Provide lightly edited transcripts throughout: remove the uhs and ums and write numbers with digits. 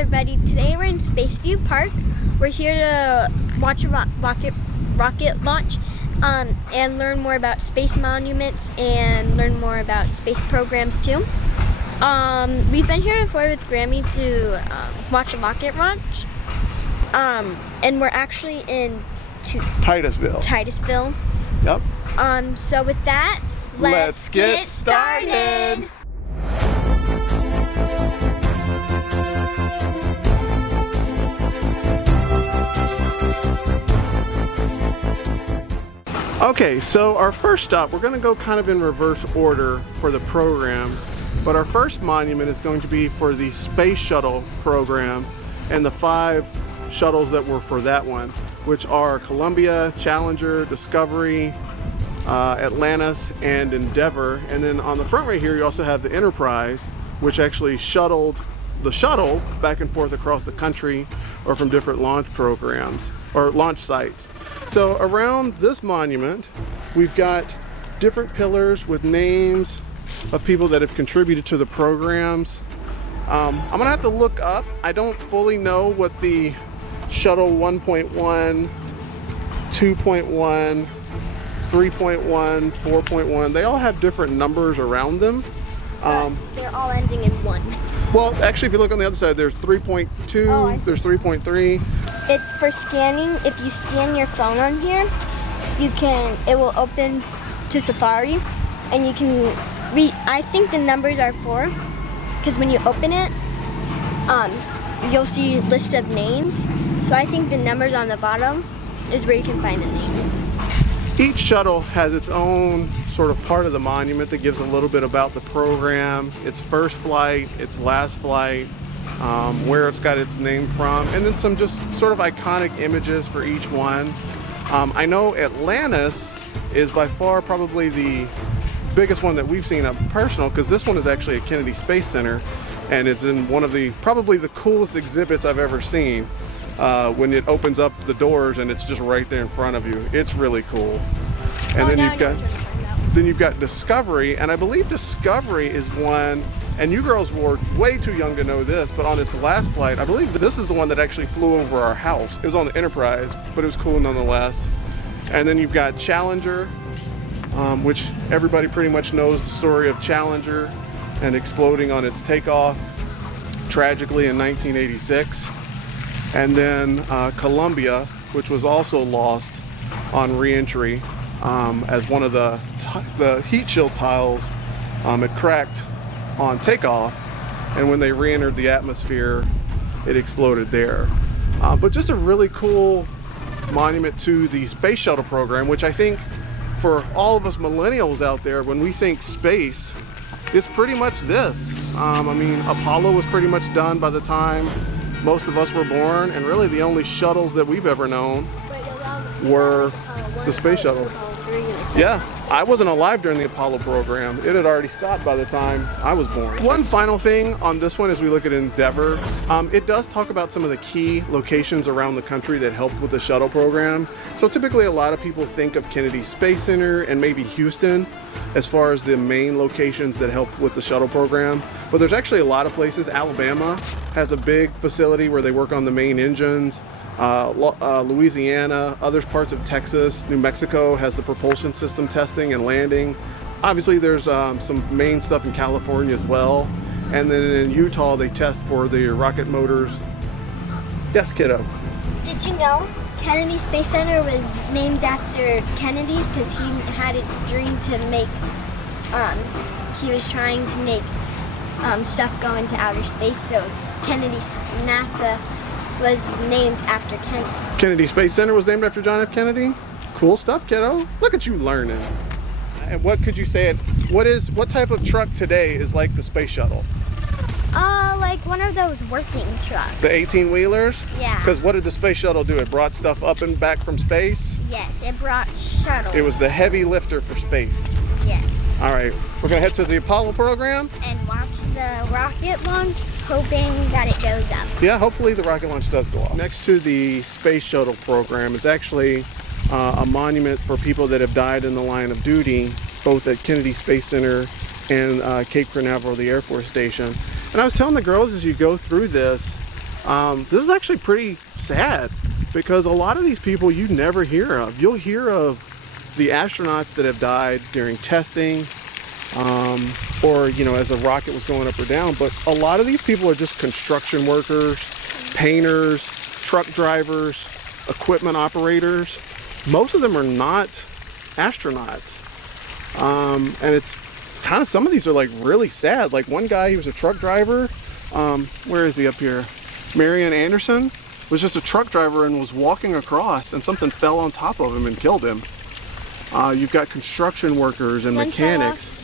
everybody. Today we're in Spaceview Park. We're here to watch a rocket launch and learn more about space monuments and learn more about space programs too. We've been here before with Grammy to watch a rocket launch. And we're actually in Titusville. Yep. So with that, let's get started. Okay, so our first stop, we're going to go kind of in reverse order for the programs, but our first monument is going to be for the Space Shuttle program and the 5 shuttles that were for that one, which are Columbia, Challenger, Discovery, Atlantis, and Endeavour. And then on the front right here, you also have the Enterprise, which actually shuttled the shuttle back and forth across the country or from different launch programs or launch sites. So around this monument, we've got different pillars with names of people that have contributed to the programs. I'm gonna have to look up. I don't fully know what the shuttle 1.1, 2.1, 3.1, 4.1, they all have different numbers around them. They're all ending in 1. Well, actually, if you look on the other side, there's 3.2, there's 3.3. It's for scanning. If you scan your phone on here, it will open to Safari, and you can read. I think the numbers are 4, because when you open it, you'll see a list of names. So I think the numbers on the bottom is where you can find the names. Each shuttle has its own sort of part of the monument that gives a little bit about the program, its first flight, its last flight, where it's got its name from, and then some just sort of iconic images for each one. I know Atlantis is by far probably the biggest one that we've seen up personal, because this one is actually at Kennedy Space Center, and it's in one of the probably the coolest exhibits I've ever seen. When it opens up the doors and it's just right there in front of you, it's really cool. And then you've got Discovery, and I believe Discovery is one, and you girls were way too young to know this, but on its last flight, I believe this is the one that actually flew over our house. It was on the Enterprise, but it was cool nonetheless. And then you've got Challenger, which everybody pretty much knows the story of Challenger and exploding on its takeoff tragically in 1986. And then Columbia, which was also lost on re-entry as one of the heat shield tiles had cracked on takeoff, and when they re-entered the atmosphere, it exploded there. But just a really cool monument to the space shuttle program, which I think for all of us millennials out there, when we think space, it's pretty much this. I mean, Apollo was pretty much done by the time most of us were born, and really the only shuttles that we've ever known were the space shuttle. Yeah, I wasn't alive during the Apollo program. It had already stopped by the time I was born. One final thing on this one as we look at Endeavour, it does talk about some of the key locations around the country that helped with the shuttle program. So typically a lot of people think of Kennedy Space Center and maybe Houston as far as the main locations that help with the shuttle program. But there's actually a lot of places. Alabama has a big facility where they work on the main engines. Louisiana, other parts of Texas, New Mexico has the propulsion system testing and landing. Obviously there's some main stuff in California as well. And then in Utah they test for the rocket motors. Yes, kiddo? Did you know Kennedy Space Center was named after Kennedy because he had a dream to make, he was trying to make stuff go into outer space, so NASA was named after Kennedy. Kennedy Space Center was named after John F. Kennedy? Cool stuff, kiddo. Look at you learning. And what could you say, what type of truck today is like the space shuttle? Like one of those working trucks. The 18-wheelers? Yeah. Because what did the space shuttle do? It brought stuff up and back from space? Yes, it brought shuttles. It was the heavy lifter for space. Yes. All right, we're gonna head to the Apollo program. And watch the rocket launch, hoping that it goes up. Yeah, hopefully the rocket launch does go off. Next to the space shuttle program is actually a monument for people that have died in the line of duty, both at Kennedy Space Center and Cape Canaveral, the Air Force Station. And I was telling the girls, as you go through this, This is actually pretty sad because a lot of these people you never hear of. You'll hear of the astronauts that have died during testing, or as a rocket was going up or down, but a lot of these people are just construction workers, painters, truck drivers, equipment operators. Most of them are not astronauts, and it's kind of, some of these are like really sad. Like one guy, he was a truck driver. Where is he up here? Marion Anderson was just a truck driver and was walking across and something fell on top of him and killed him. You've got construction workers and mechanics.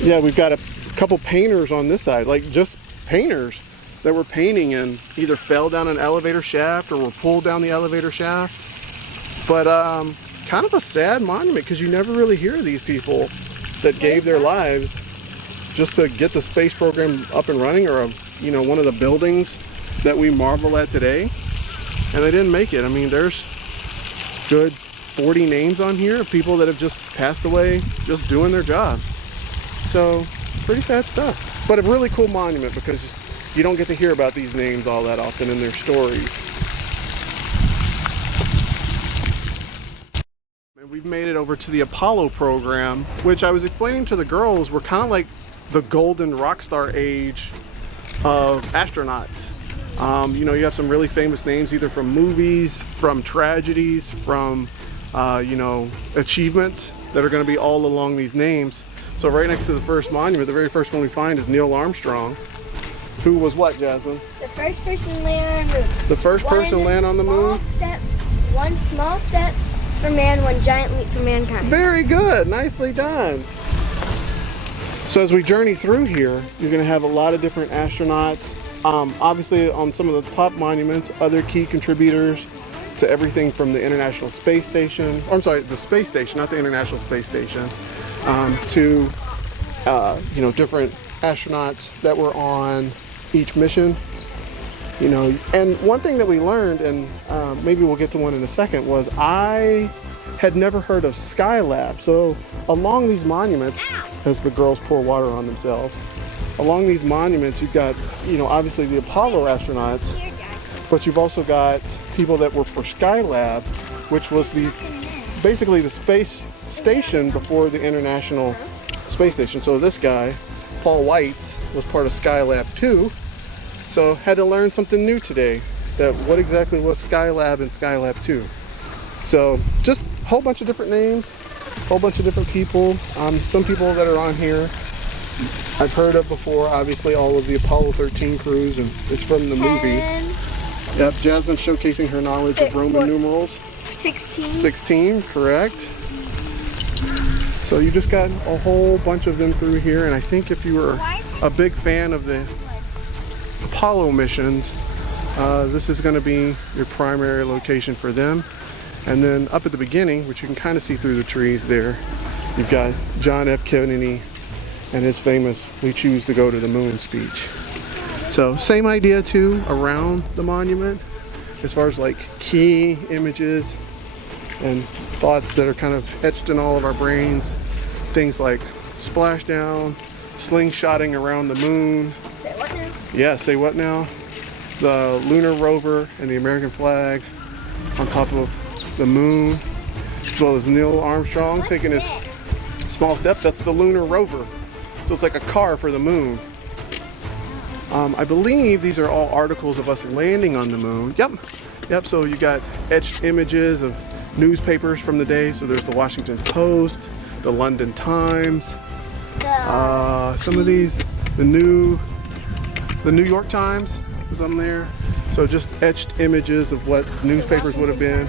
Yeah, we've got a couple painters on this side, like just painters that were painting and either fell down an elevator shaft or were pulled down the elevator shaft. But kind of a sad monument because you never really hear of these people that gave their lives just to get the space program up and running, or one of the buildings that we marvel at today, and they didn't make it. I mean, there's good 40 names on here of people that have just passed away just doing their job. So pretty sad stuff, but a really cool monument because you don't get to hear about these names all that often in their stories. And we've made it over to the Apollo program, which I was explaining to the girls, we're kind of like the golden rock star age of astronauts. You have some really famous names either from movies, from tragedies, from achievements that are going to be all along these names. So right next to the first monument, the very first one we find is Neil Armstrong, who was what, Jasmine? The first person to land on the moon. The first person to land on the moon? One small step for man, one giant leap for mankind. Very good, nicely done. So as we journey through here, you're going to have a lot of different astronauts. Obviously on some of the top monuments, other key contributors to everything from the International Space Station, or I'm sorry, the Space Station, not the International Space Station, to different astronauts that were on each mission. And one thing that we learned, and maybe we'll get to one in a second, was I had never heard of Skylab. So along these monuments, as the girls pour water on themselves, along these monuments you've got, obviously the Apollo astronauts, but you've also got people that were for Skylab, which was basically the space station before the International Space Station. So this guy, Paul Weitz, was part of Skylab 2. So had to learn something new today, that what exactly was Skylab and Skylab 2. So just a whole bunch of different names, a whole bunch of different people. Some people that are on here I've heard of before, obviously all of the Apollo 13 crews, and it's from the movie. Yep, Jasmine showcasing her knowledge of Roman numerals. 16. 16, correct. So you just got a whole bunch of them through here, and I think if you were a big fan of the Apollo missions, this is going to be your primary location for them. And then up at the beginning, which you can kind of see through the trees there, you've got John F. Kennedy and his famous "We choose to go to the moon" speech. So same idea too around the monument as far as like key images and thoughts that are kind of etched in all of our brains. Things like splashdown, slingshotting around the moon. Say what now? Yeah, say what now? The lunar rover and the American flag on top of the moon, as well as Neil Armstrong taking his small step. That's the lunar rover. So it's like a car for the moon. I believe these are all articles of us landing on the moon. Yep. So you got etched images of newspapers from the day. So there's the Washington Post, the London Times, some of these, the New York Times was on there. So just etched images of what newspapers would have been.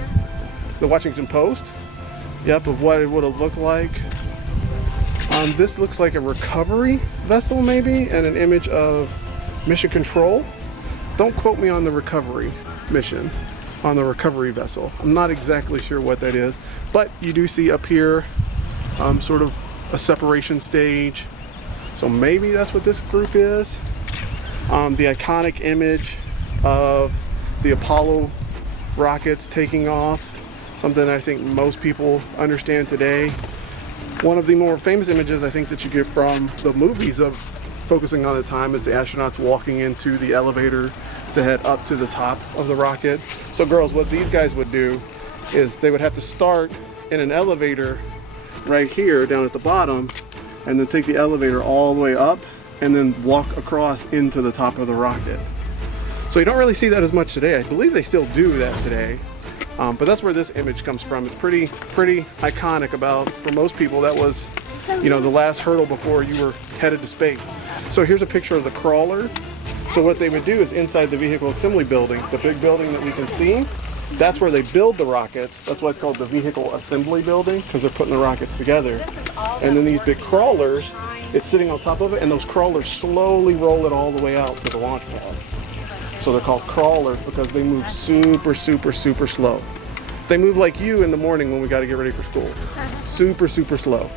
The Washington Post, yep, of what it would have looked like. This looks like a recovery vessel maybe, and an image of mission control. Don't quote me on the recovery mission, on the recovery vessel. I'm not exactly sure what that is, but you do see up here sort of a separation stage. So maybe that's what this group is. The iconic image of the Apollo rockets taking off, something I think most people understand today. One of the more famous images I think that you get from the movies of focusing on the time as the astronauts walking into the elevator to head up to the top of the rocket. So girls, what these guys would do is they would have to start in an elevator right here down at the bottom, and then take the elevator all the way up and then walk across into the top of the rocket. So you don't really see that as much today. I believe they still do that today. But that's where this image comes from. It's pretty iconic. For most people, that was, you know, the last hurdle before you were headed to space. So here's a picture of the crawler. So what they would do is inside the vehicle assembly building, the big building that we can see, that's where they build the rockets. That's why it's called the vehicle assembly building, because they're putting the rockets together. And then these big crawlers, it's sitting on top of it, and those crawlers slowly roll it all the way out to the launch pad. So they're called crawlers because they move super slow. They move like you in the morning when we got to get ready for school. Super slow.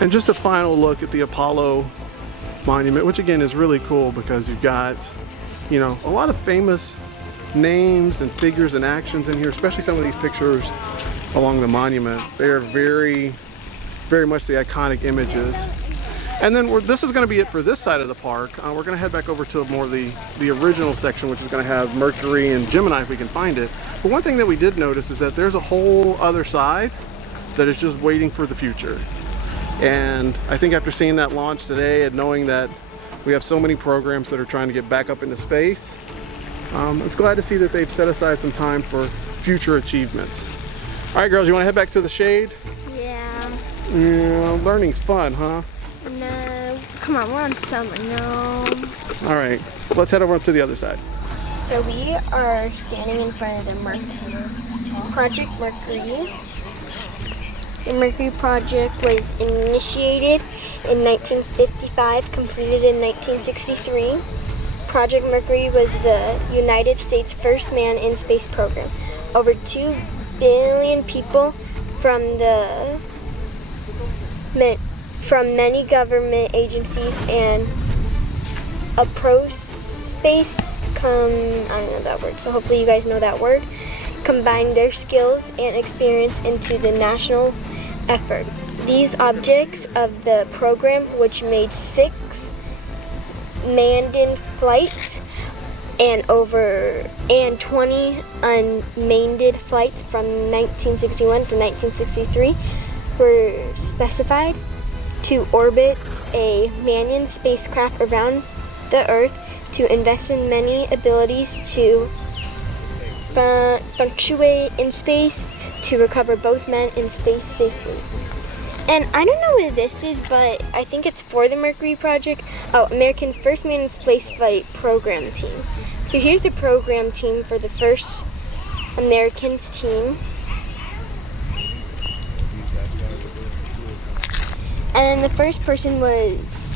And just a final look at the Apollo monument, which again is really cool because you've got, you know, a lot of famous names and figures and actions in here, especially some of these pictures along the monument. They are very much the iconic images. And then this is going to be it for this side of the park. We're going to head back over to more of the original section, which is going to have Mercury and Gemini if we can find it. But one thing that we did notice is that there's a whole other side that is just waiting for the future. And I think after seeing that launch today and knowing that we have so many programs that are trying to get back up into space, it's glad to see that they've set aside some time for future achievements. All right, girls, you want to head back to the shade? Yeah. Yeah, learning's fun, huh? No. Come on, we're on summer. No. All right, let's head over to the other side. So we are standing in front of the Project Mercury. The Mercury project was initiated in 1955, completed in 1963. Project Mercury was the United States' first manned in space program. Over 2 billion people from many government agencies and a pro-space I don't know that word, so hopefully you guys know that word, combined their skills and experience into the national effort. These objects of the program, which made 6 manned flights and 20 unmanned flights from 1961 to 1963, were specified to orbit a manned spacecraft around the Earth, to invest in many abilities to fluctuate in space, to recover both men in space safely. And I don't know what this is, but I think it's for the Mercury project. Oh, American's first manned spaceflight program team. So here's the program team for the first Americans team. And the first person was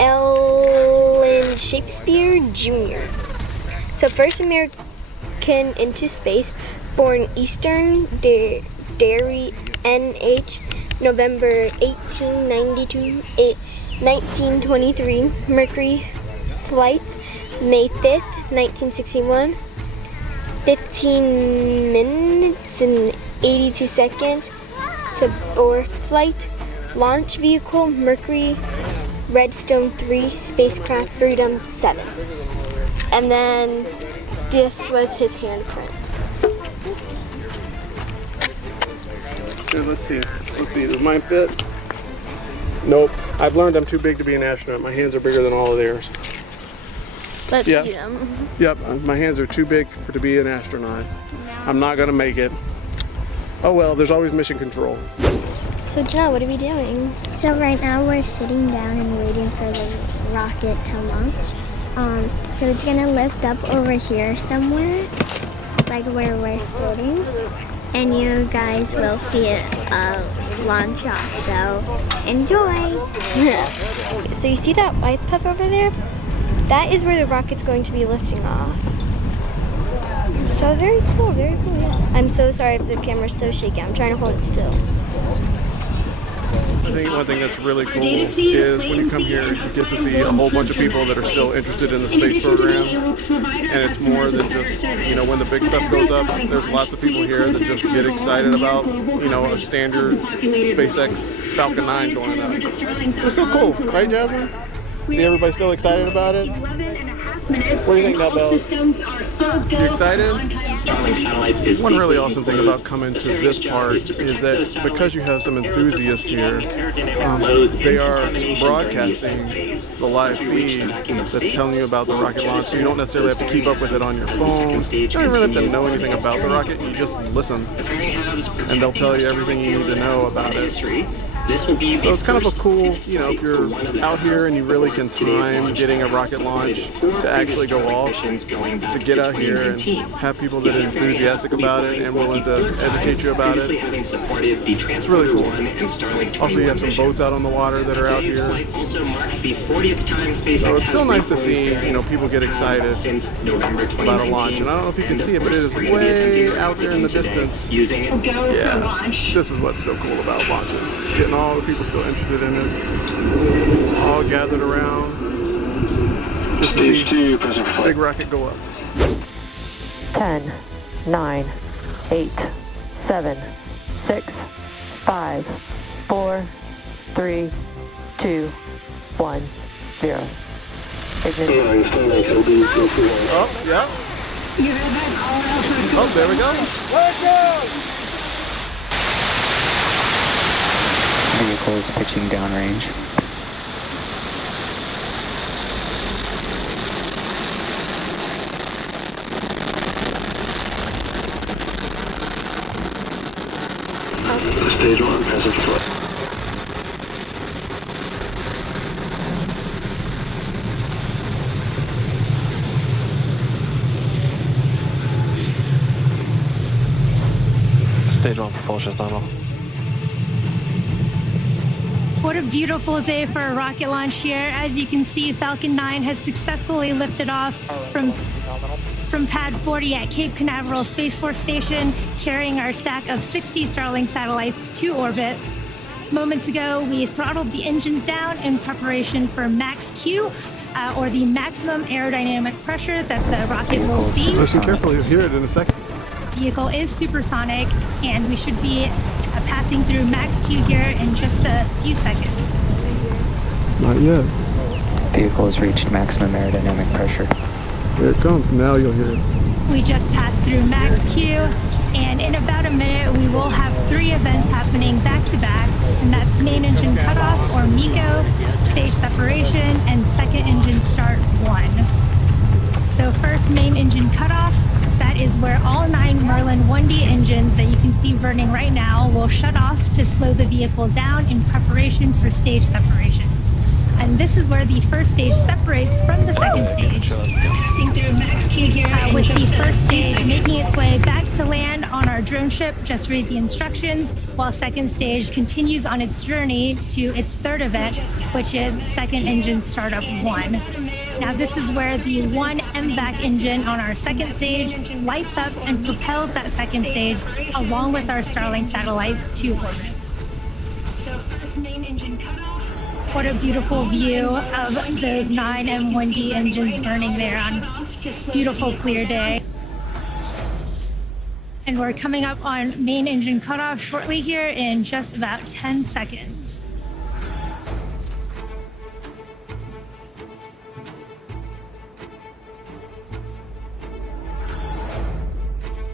Ellen Shakespeare Jr. So first American into space, born Eastern Derry, NH, November 1892, 1923. Mercury flight, May 5th, 1961. 15 minutes and 82 seconds. Suborbital flight. Launch vehicle, Mercury Redstone 3 spacecraft, Freedom 7. And then this was his handprint. Here, let's see. Does mine fit? Nope. I've learned I'm too big to be an astronaut. My hands are bigger than all of theirs. Let's see them. Yep, my hands are too big to be an astronaut. I'm not gonna make it. Oh well, there's always mission control. So Joe, what are we doing? So right now we're sitting down and waiting for the rocket to launch. So it's gonna lift up over here somewhere, like where we're sitting, and you guys will see it launch off. So enjoy. So you see that light puff over there? That is where the rocket's going to be lifting off. So very cool, yes. I'm so sorry if the camera's so shaky. I'm trying to hold it still. I think one thing that's really cool is when you come here, you get to see a whole bunch of people that are still interested in the space program. And it's more than just, you know, when the big stuff goes up, there's lots of people here that just get excited about, you know, a standard Space X Falcon 9 going up. It's so cool, right, Jasmine? See everybody still excited about it? What do you think, Nutbells? You excited? One really awesome thing about coming to this park is that because you have some enthusiasts here, they are broadcasting the live feed that's telling you about the rocket launch, so you don't necessarily have to keep up with it on your phone. You don't really have to know anything about the rocket, you just listen, and they'll tell you everything you need to know about it. So it's kind of a cool, you know, if you're out here and you really can time getting a rocket launch to actually go off, to get out here and have people that are enthusiastic about it and willing to educate you about it. It's really cool. Also, you have some boats out on the water that are out here. So it's still nice to see, you know, people get excited about a launch. And I don't know if you can see it, but it is way out there in the distance. Yeah, this is what's so cool about launches. Getting all the people still interested in it, all gathered around just to see big rocket go up. 10, 9, 8, 7, 6, 5, 4, 3, 2, 1, 0. Ignition. Oh, yeah. Oh, there we go. Let's go! Vehicle is pitching downrange. Stage 1, passage flight. Stage 1, propulsion thermal. What a beautiful day for a rocket launch here. As you can see, Falcon 9 has successfully lifted off from Pad 40 at Cape Canaveral Space Force Station, carrying our stack of 60 Starlink satellites to orbit. Moments ago, we throttled the engines down in preparation for Max Q, or the maximum aerodynamic pressure that the rocket will see. Listen carefully, you'll hear it in a second. The vehicle is supersonic, and we should be passing through Max Q here in just a few seconds. Not yet. Vehicle has reached maximum aerodynamic pressure. Here it comes. Now you'll hear it. We just passed through Max Q, and in about a minute we will have 3 events happening back to back, and that's main engine cutoff, or MECO, stage separation, and second engine start 1. So first, main engine cutoff. That is where all 9 Merlin 1D engines that you can see burning right now will shut off to slow the vehicle down in preparation for stage separation. And this is where the first stage separates from the second stage. With the first stage making its way back to land on our drone ship, just read the instructions, while second stage continues on its journey to its third event, which is second engine startup 1. Now this is where the 1 MVAC engine on our second stage lights up and propels that second stage along with our Starlink satellites to orbit. So first main engine cutoff. What a beautiful view of those 9 M1D engines burning there on a beautiful clear day. And we're coming up on main engine cutoff shortly here in just about 10 seconds.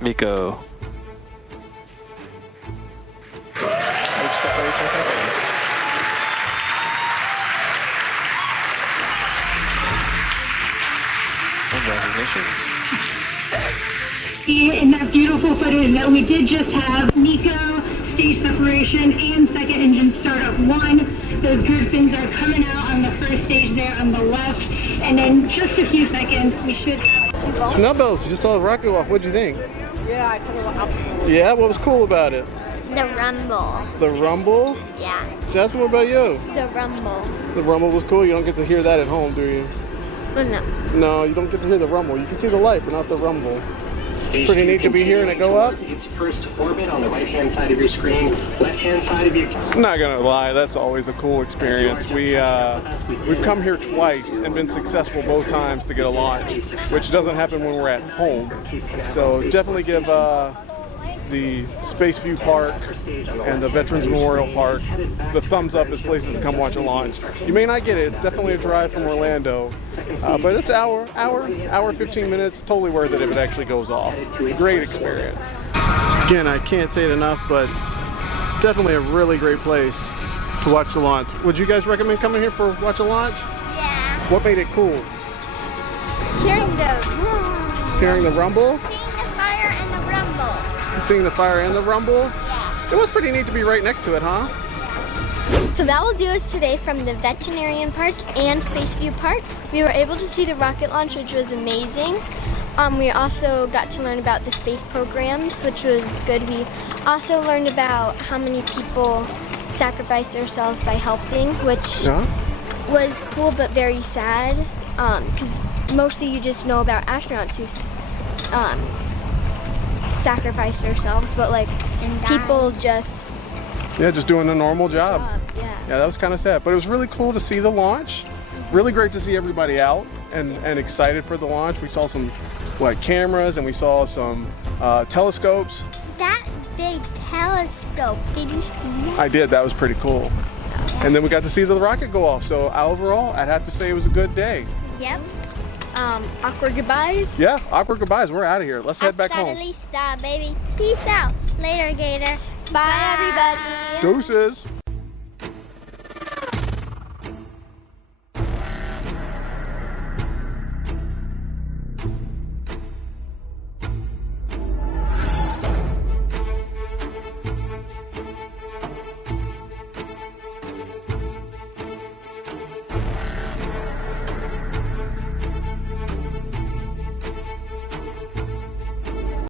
MECO. Stage separation complete. Recognition. In that beautiful footage that we did just have, MECO, stage separation, and second engine startup 1. Those grid fins are coming out on the first stage there on the left, and in just a few seconds we should have... So Nutbells, you just saw the rocket go off. What'd you think? Yeah, I kind of went up. Yeah, what was cool about it? The rumble. The rumble? Yeah. Jasmine, what about you? The rumble. The rumble was cool. You don't get to hear that at home, do you? No. No, you don't get to hear the rumble. You can see the light, but not the rumble. Pretty neat to be here and it go up. Its first orbit on the right-hand side of your screen, left-hand side of your... I'm not gonna lie, that's always a cool experience. We've come here twice and been successful both times to get a launch, which doesn't happen when we're at home. So definitely give the Space View Park and the Veterans Memorial Park, the thumbs up is places to come watch a launch. You may not get it. It's definitely a drive from Orlando, but it's hour 15 minutes. Totally worth it if it actually goes off. Great experience. Again, I can't say it enough, but definitely a really great place to watch the launch. Would you guys recommend coming here for watch a launch? Yeah. What made it cool? Hearing the Hearing the rumble? seeing the fire and the rumble. Seeing the fire and the rumble? Yeah. It was pretty neat to be right next to it, huh? So that will do us today from the Veterinarian Park and Space View Park. We were able to see the rocket launch, which was amazing. We also got to learn about the space programs, which was good. We also learned about how many people sacrifice themselves by helping, which was cool but very sad, because mostly you just know about astronauts who sacrifice themselves, but like people just doing a normal job. Yeah, That was kind of sad, but it was really cool to see the launch. Really great to see everybody out and excited for the launch. We saw some cameras, and we saw some telescopes. That big telescope, did you see that? I did. That was pretty cool. And then we got to see the rocket go off. So overall, I'd have to say it was a good day. Yep. awkward goodbyes. Yeah, awkward goodbyes. We're out of here. Let's head back home. Hasta la vista, baby. Peace out. Later, Gator. Bye, everybody. Deuces.